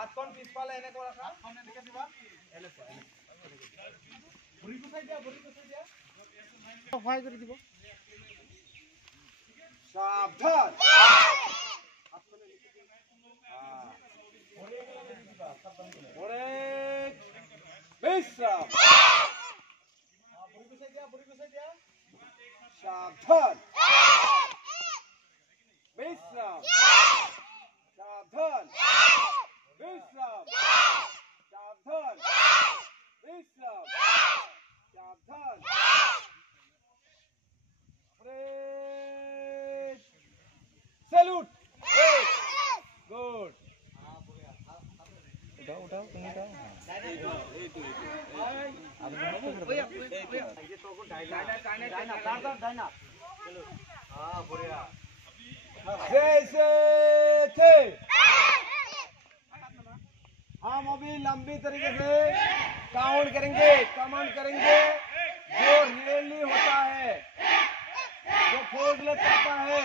হাতখন পিছফালে এনেকৈ ৰাখা। হাতখন এনেকৈ দিবা। ভৰি গুচাই দিয়া, ভৰি গুচাই দিয়া। সহায় কৰি দিব। সাৱধান। হাতখন এনেকৈ দিবা। ভৰি বিশ্ৰাম। ভৰি গুচাই দিয়া, ভৰি গুচাই দিয়া। সাৱধান। বিশ্রাম। সাবধান। বিশ্রাম। সাবধান। বিশ্রাম। সাবধান। ব্রেক। স্যালুট। গুড। উঠাও উঠাও তুমি উঠাও। जैसे थे हम अभी लंबी तरीके से काउंट करेंगे, कमांड करेंगे। जो रियली होता है, जो फोर्स करता है,